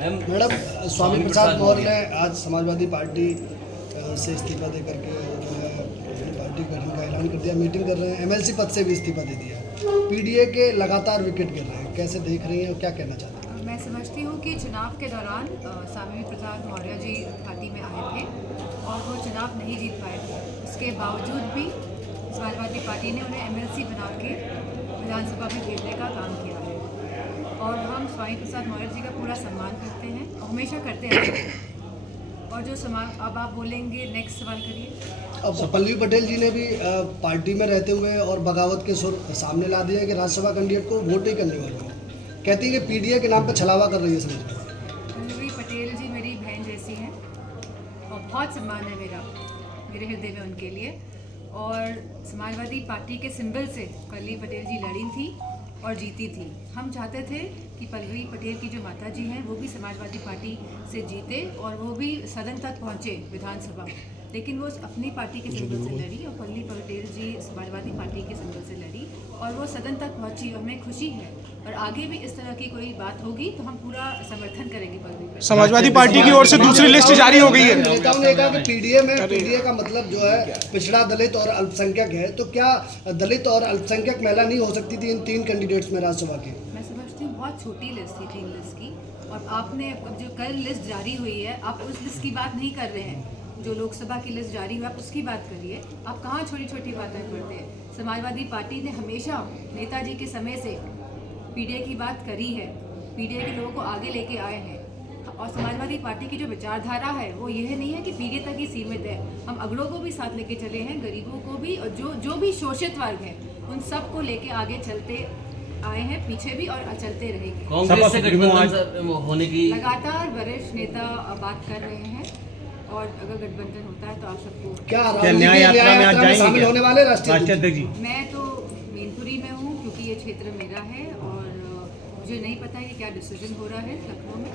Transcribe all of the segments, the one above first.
Madam, Swami Prasad Maurya ने आज Samajwadi party से इस्तीफा दे करके जो है अपनी पार्टी गठन का ऐलान कर दिया, मीटिंग कर रहे हैं, एमएलसी पद से भी इस्तीफा दे दिया। पीडीए के लगातार विकेट गिर रहे हैं, कैसे देख रही हैं और क्या कहना चाहते हैं? मैं समझती हूँ कि चुनाव के दौरान स्वामी प्रसाद मौर्य जी पार्टी में आए थे और वो चुनाव नहीं जीत पाए थे। उसके बावजूद भी समाजवादी पार्टी ने उन्हें एमएलसी बना के विधानसभा में भेजने का काम किया है और हम स्वामी प्रसाद मौर्य जी का पूरा सम्मान करते हैं और हमेशा करते हैं। और जो अब आप बोलेंगे, नेक्स्ट सवाल करिए। अब पल्लवी पटेल जी ने भी पार्टी में रहते हुए और बगावत के सुर सामने ला दिया कि राज्यसभा कैंडिडेट को वोट ही करने वाले हैं। कहती है कि पीडीए के नाम पर छलावा कर रही है समझ में। पल्लवी पटेल जी मेरी बहन जैसी हैं और बहुत सम्मान है मेरे हृदय में उनके लिए। और समाजवादी पार्टी के सिंबल से पल्लवी पटेल जी लड़ी थी और जीती थी। हम चाहते थे कि पल्लवी पटेल की जो माता जी हैं वो भी समाजवादी पार्टी से जीते और वो भी सदन तक पहुँचे विधानसभा, लेकिन वो अपनी पार्टी के सिंबल से लड़ी और पल्लवी पटेल जी समाजवादी पार्टी के सिंबल से लड़ी और वो सदन तक पहुँची। हमें खुशी है और आगे भी इस तरह की कोई बात होगी तो हम पूरा समर्थन करेंगे पल्लवी पटेल। समाजवादी पार्टी की ओर से दूसरी लिस्ट जारी हो गई है। नेताओं ने कहा कि पीडीए का मतलब जो है पिछड़ा, दलित और अल्पसंख्यक है, तो क्या दलित और अल्पसंख्यक महिला नहीं हो सकती थी इन 3 कैंडिडेट्स में राज्यसभा के? मैं समझती हूँ बहुत छोटी लिस्ट थी 3 लिस्ट की, और आपने अब जो कल लिस्ट जारी हुई है आप उस लिस्ट की बात नहीं कर रहे हैं। जो लोकसभा की लिस्ट जारी हुई आप उसकी बात करिए। आप कहाँ छोटी छोटी बातें करते हैं? समाजवादी पार्टी ने हमेशा नेताजी के समय से पीडीए की बात करी है, पीडीए के लोगों को आगे लेके आए हैं। और समाजवादी पार्टी की जो विचारधारा है वो यह नहीं है कि पीडीए तक ही सीमित है। हम अगड़ों को भी साथ लेके चले हैं, गरीबों को भी, और जो भी शोषित वर्ग है उन सब को लेके आगे चलते आए हैं, पीछे भी और चलते रहेंगे। कांग्रेस से गठबंधन होने की लगातार वरिष्ठ नेता बात कर रहे हैं और अगर गठबंधन होता है तो आप सबको क्या न्याय यात्रा में आज जाएंगे शामिल होने वाले राष्ट्रीय अध्यक्ष जी? मैं तो मैनपुरी में हूँ क्योंकि ये क्षेत्र मेरा है और मुझे नहीं पता कि क्या डिसीजन हो रहा है लखनऊ में।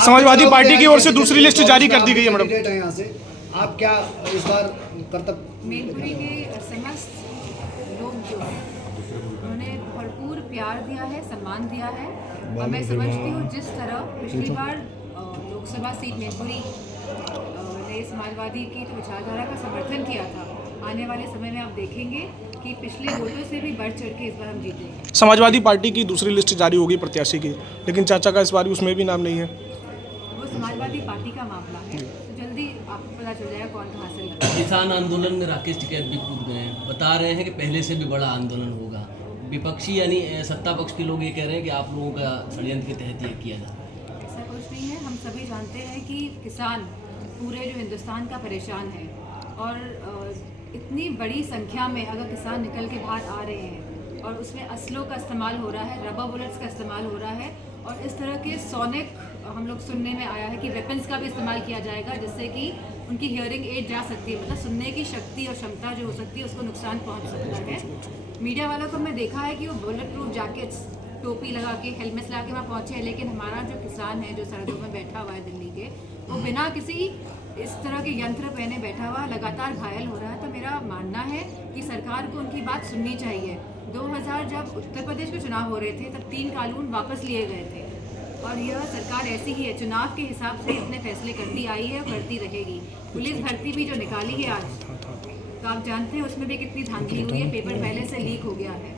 समाजवादी पार्टी की ओर से दूसरी लिस्ट जारी कर दी गई है मैडम। यहाँ से आप क्या इस बार कर्तव्य? मैनपुरी के समस्त लोग जो हैं उन्होंने भरपूर प्यार दिया है, सम्मान दिया है और मैं समझती हूँ जिस तरह पिछली बार लोकसभा सीट मैनपुरी ने समाजवादी की तो विचारधारा का समर्थन किया था, आने वाले समय में आप देखेंगे कि पिछले वोटों से भी बढ़ चढ़ के इस बार हम जीतेंगे। समाजवादी पार्टी की दूसरी लिस्ट जारी होगी प्रत्याशी की, लेकिन चाचा का इस बार उसमें भी नाम नहीं है। वो समाजवादी पार्टी का मामला है, तो जल्दी आपको पता चल जाएगा कौन कहाँ से लगा। किसान आंदोलन में राकेश टिकैत भी कूद गए हैं, बता रहे हैं कि पहले से भी बड़ा आंदोलन होगा। विपक्षी यानी सत्ता पक्ष के लोग ये कह रहे हैं कि आप लोगों का षड्यंत्र के तहत ये किया जा रहा है। ऐसा कुछ नहीं है। हम सभी जानते हैं कि किसान पूरे जो हिंदुस्तान का परेशान है और इतनी बड़ी संख्या में अगर किसान निकल के बाहर आ रहे हैं और उसमें असलों का इस्तेमाल हो रहा है, रबर बुलेट्स का इस्तेमाल हो रहा है और इस तरह के सोनिक हम लोग सुनने में आया है कि वेपन्स का भी इस्तेमाल किया जाएगा जिससे कि उनकी हियरिंग एड जा सकती है, मतलब सुनने की शक्ति और क्षमता जो हो सकती है उसको नुकसान पहुंच सकता है। मीडिया वालों को मैं देखा है कि वो बुलेट प्रूफ जैकेट्स, टोपी लगा के, हेलमेट्स लगा के वहाँ पहुँचे हैं, लेकिन हमारा जो किसान है जो सरहदों में बैठा हुआ है दिल्ली के, वो बिना किसी इस तरह के यंत्र पहने बैठा हुआ लगातार घायल हो रहा है। तो मेरा मानना है कि सरकार को उनकी बात सुननी चाहिए। 2000 जब उत्तर प्रदेश के चुनाव हो रहे थे तब 3 कानून वापस लिए गए थे और यह सरकार ऐसी ही है, चुनाव के हिसाब से अपने फैसले करती आई है और करती रहेगी। पुलिस भर्ती भी जो निकाली है आज, तो आप जानते हैं उसमें भी कितनी धांधली हुई है, पेपर पहले से लीक हो गया है।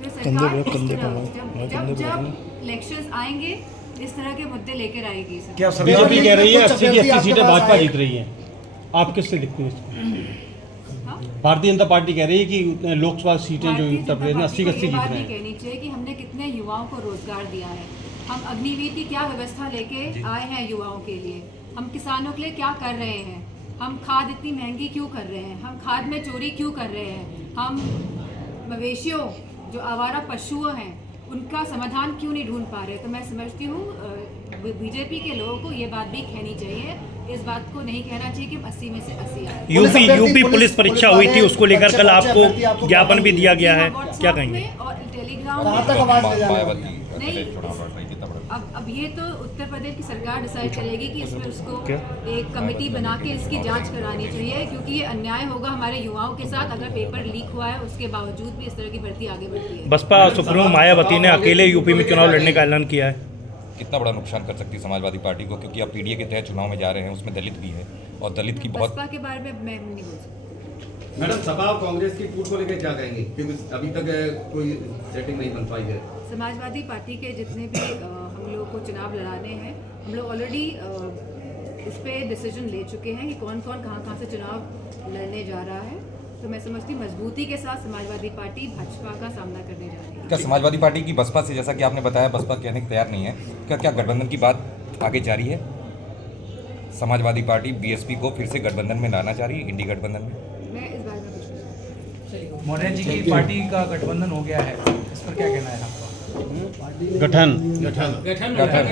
तो सरकार इस तरह जब इलेक्शंस आएंगे इस तरह के मुद्दे लेकर आएगी। क्या बीजेपी कह रही है 80 की 80 सीटें भाजपा जीत रही है, आप किससे दिखते हैं इसको? भारतीय जनता पार्टी कह रही है कि लोकसभा सीटें जो उत्तर प्रदेश में 80 की 80 जीत रहे हैं। कहनी चाहिए कि हमने कितने युवाओं को रोजगार दिया है, हम अग्निवीर की क्या व्यवस्था लेके आए हैं युवाओं के लिए, हम किसानों के लिए क्या कर रहे हैं, हम खाद इतनी महंगी क्यों कर रहे हैं, हम खाद में चोरी क्यों कर रहे हैं, हम मवेशियों जो आवारा पशु हैं उनका समाधान क्यों नहीं ढूंढ पा रहे। तो मैं समझती हूँ बीजेपी के लोगों को ये बात भी कहनी चाहिए, इस बात को नहीं कहना चाहिए कि 80 में से 80 आए। यूपी पुलिस परीक्षा हुई थी, उसको लेकर कल आपको ज्ञापन भी दिया गया है, क्या कहेंगे? और टेलीग्राम नहीं, अब ये तो उत्तर प्रदेश की सरकार डिसाइड करेगी कि इसमें उसको एक कमेटी बना के इसकी जांच करानी चाहिए, क्योंकि ये अन्याय होगा हमारे युवाओं के साथ अगर पेपर लीक हुआ है उसके बावजूद भी इस तरह की भर्ती आगे बढ़ती है। बसपा सुप्रीमो मायावती ने अकेले यूपी में चुनाव लड़ने का ऐलान किया है, कितना बड़ा नुकसान कर सकती है समाजवादी पार्टी को, क्योंकि आप पीडीए के तहत चुनाव में जा रहे हैं, उसमें दलित भी है और दलित की बहुत। बसपा के बारे में मैं नहीं बोल सकती। मैडम, सपा और कांग्रेस की टूट को लेकर क्या कहेंगे, क्योंकि अभी तक कोई सेटिंग नहीं बन पाई है। समाजवादी पार्टी के जितने भी हम लोग को चुनाव लड़ाने हैं, हम लोग ऑलरेडी इस पे डिसीजन ले चुके हैं कि कौन कौन कहाँ से चुनाव लड़ने जा रहा है। तो मैं समझती हूँ मजबूती के साथ समाजवादी पार्टी भाजपा का सामना करने जा रही है। क्या समाजवादी पार्टी की बसपा से, जैसा कि आपने बताया बसपा कहने को तैयार नहीं है, क्या गठबंधन की बात आगे जारी है? समाजवादी पार्टी बीएसपी को फिर से गठबंधन में लाना चाह रही है, इंडी गठबंधन में? मैं इस बारे में कुछ नहीं जानती। मौर्य जी की पार्टी का गठबंधन हो गया है, इस पर क्या कहना है आपका? गठन गठन